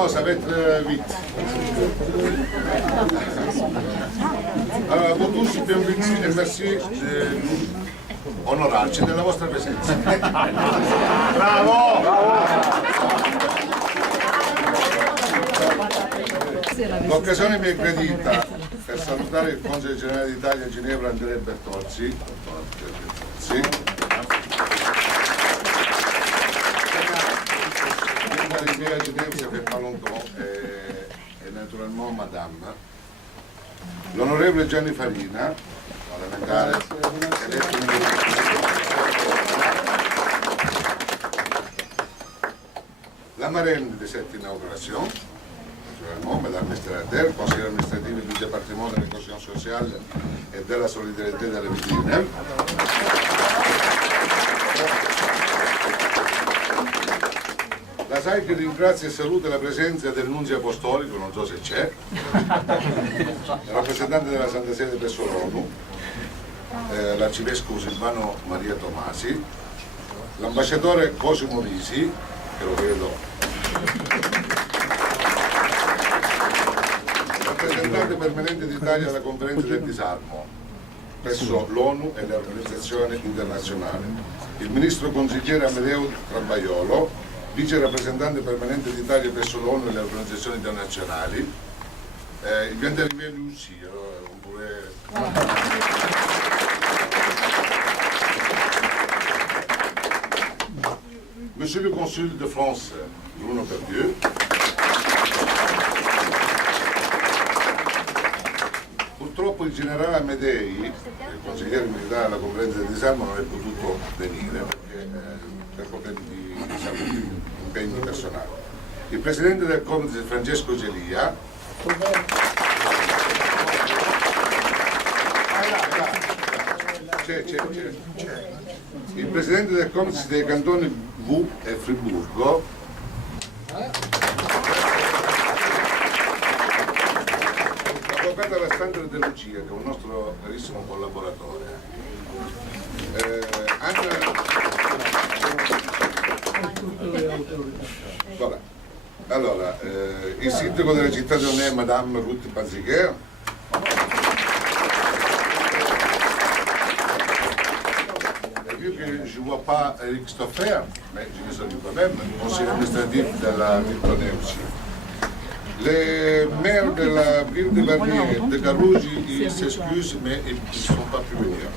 non, ça va être vite. Alors, vous tous, bienvenue et merci de onorarci della vostra presenza. Bravo! L'occasione mi è gradita per salutare il Console Generale d'Italia a Ginevra Andrea Bertozzi. L'arrivée à Genève, ça fait pas longtemps, et naturellement Madame. L'onorevole Gianni Farina, parlamentare, la marraine de cette inauguration, naturellement Madame Estrader, conseillère administrative du département de l'inclusion sociale et de la solidarité de la vie de Genève. La SAIC ringrazia e saluta la presenza del Nunzio Apostolico, non so se c'è, il rappresentante della Santa Sede presso l'ONU, l'arcivescovo Silvano Maria Tomasi, l'ambasciatore Cosimo Risi, che lo vedo, il rappresentante permanente d'Italia alla conferenza del disarmo presso l'ONU e le organizzazioni internazionali, il ministro consigliere Amedeo Trabaiolo, vice rappresentante permanente d'Italia presso l'ONU e le organizzazioni internazionali, il vient d'arriver lui aussi, on pourrait... Monsieur le consul de France, Bruno Perdieu, purtroppo il generale Amedei, il consigliere militare alla conferenza del disarmo, non è potuto venire perché per problemi di impegni personali. Il presidente del Comites Francesco Gelia, il presidente del Comites dei cantoni V e Friburgo, l'avvocato Alessandro De Lucia, che è un nostro carissimo collaboratore, allora, il sindaco della città di Onè, Madame Ruth Panziger, vu que je ne vois pas Eric Stoffer, mais je le salue quand même, conseiller administratif de la ville d'Onè aussi. Les maires de la ville de Vernier, de Carougi, ils s'excusent, mais ils ne sont pas pu venir.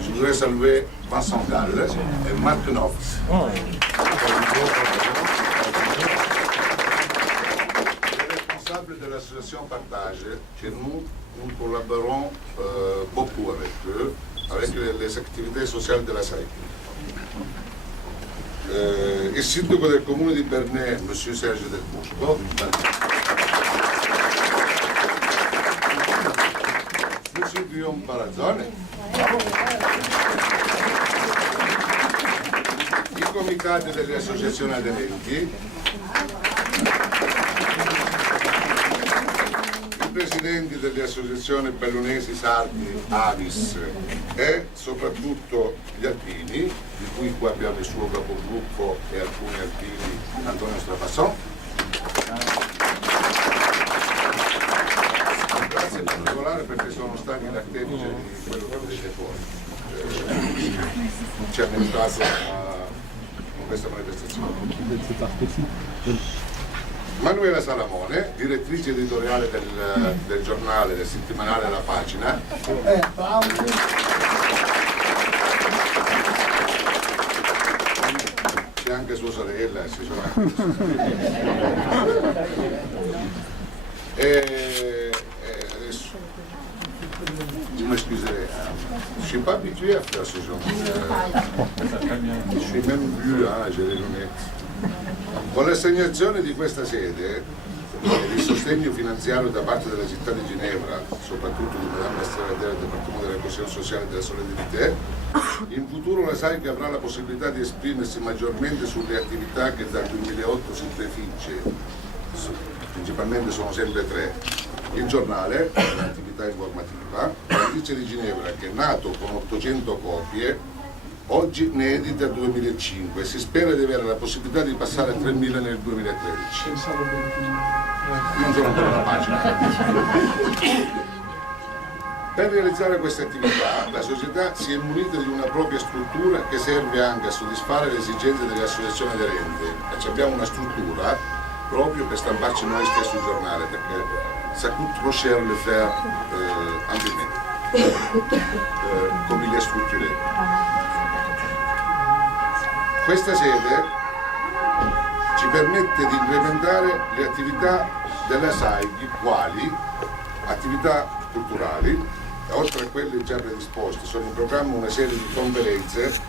Je voudrais saluer Vincent Gall et Marc Knopf. De l'association Partage, que nous collaborons beaucoup avec eux, avec les activités sociali della SAIC. Il sindaco del comune di Bernè, Monsieur Serge Del Busco, Monsieur Guillaume Palazzone, i comitati delle associazioni aderenti, i presidenti delle associazioni bellunesi, sardi, Avis e soprattutto gli alpini, di cui qua abbiamo il suo capogruppo e alcuni alpini, Antonio Strafasson. Grazie in particolare perché sono stati in artefice di quello che vedete fuori. Ci hanno aiutato in questa manifestazione. Manuela Salamone, direttrice editoriale del giornale, del settimanale La Pagina. C'è anche sua sorella, ci sono anche sua sorella. Adesso, je m'excuserai, je ne suis pas habitué à faire ce genre de... Je suis même bleu, j'ai les lunettes. Con l'assegnazione di questa sede e il sostegno finanziario da parte della città di Ginevra, soprattutto di Madame Estrader del Dipartimento della Coesione Sociale e della Solidarietà, in futuro la SAIC avrà la possibilità di esprimersi maggiormente sulle attività che dal 2008 si prefigge, principalmente sono sempre tre: il giornale, l'attività informativa, la Notizie di Ginevra, che è nato con 800 copie Oggi ne edita 2005 e si spera di avere la possibilità di passare a 3.000 nel 2013. Non sono per una pagina. Per realizzare queste attività la società si è munita di una propria struttura che serve anche a soddisfare le esigenze delle associazioni aderenti. E abbiamo una struttura proprio per stamparci noi stessi sul giornale, perché ça coûte trop cher le faire en ligne, come il est structuré. Questa sede ci permette di implementare le attività della SAIG, quali attività culturali, oltre a quelle già predisposte. Sono in programma una serie di conferenze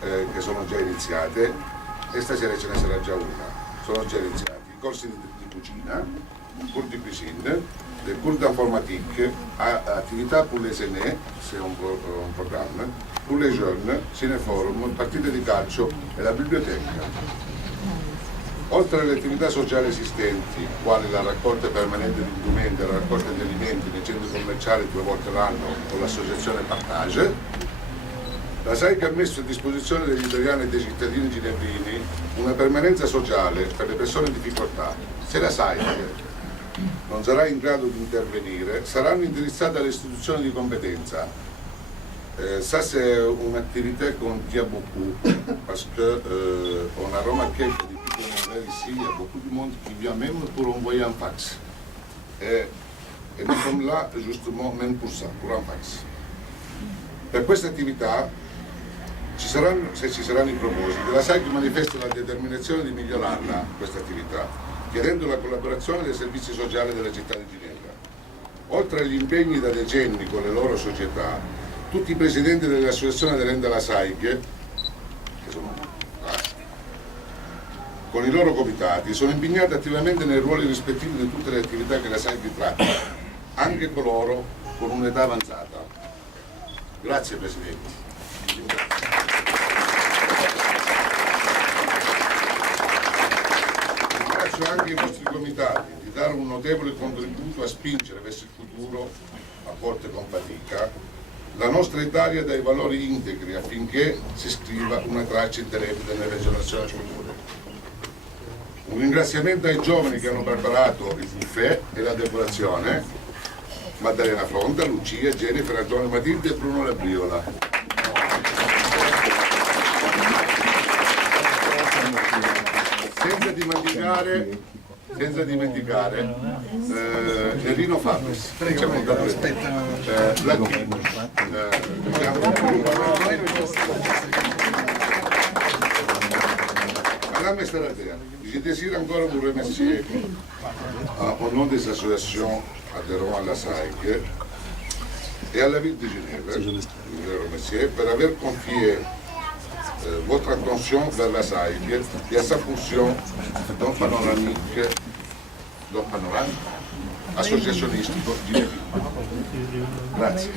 che sono già iniziate e stasera ce ne sarà già una. Sono già iniziati i corsi di cucina, cours di cuisine, des cours d'informatique, attività pour les aînés, c'est un programma, pour les jeunes, cineforum, partite di calcio e la biblioteca. Oltre alle attività sociali esistenti, quali la raccolta permanente di indumenti e la raccolta di alimenti nei centri commerciali 2 volte l'anno con l'associazione Partage, la SAIG ha messo a disposizione degli italiani e dei cittadini ginevrini una permanenza sociale per le persone in difficoltà. Se la SAIG non sarà in grado di intervenire, saranno indirizzate alle istituzioni di competenza. Ça c'est une activité qu'on tient beaucoup parce qu'on a remarqué que depuis qu'on est ici, il y a beaucoup de monde qui vient même pour envoyer un fax. Et nous sommes là justement même pour ça, pour un fax. Per questa attività, se ci saranno i propositi, la SAIG manifesta la determinazione di migliorarla, questa attività, chiedendo la collaborazione dei servizi sociali della città di Ginevra. Oltre agli impegni da decenni con le loro società, tutti i presidenti delle associazioni aderenti alla SAIG, che sono con i loro comitati, sono impegnati attivamente nei ruoli rispettivi di tutte le attività che la SAIG tratta, anche coloro con un'età avanzata. Grazie Presidente. Ringrazio anche i vostri comitati di dare un notevole contributo a spingere verso il futuro, a volte con fatica, la nostra Italia dai valori integri affinché si scriva una traccia indelebile nelle generazioni future. Un ringraziamento ai giovani che hanno preparato il buffet e la decorazione, Maddalena Fronda, Lucia, Jennifer, Antonio Matilde e Bruno Labriola. Senza dimenticare Nerino Fabris, Madame Estradea, je désire encore vous remercier au nom des associations adhérentes à la SAIG et à la ville de Genève, je vous remercie per aver confié votre attention vers la SAIG et à sa fonction d'un panoramique associationistico ginevino. Grazie.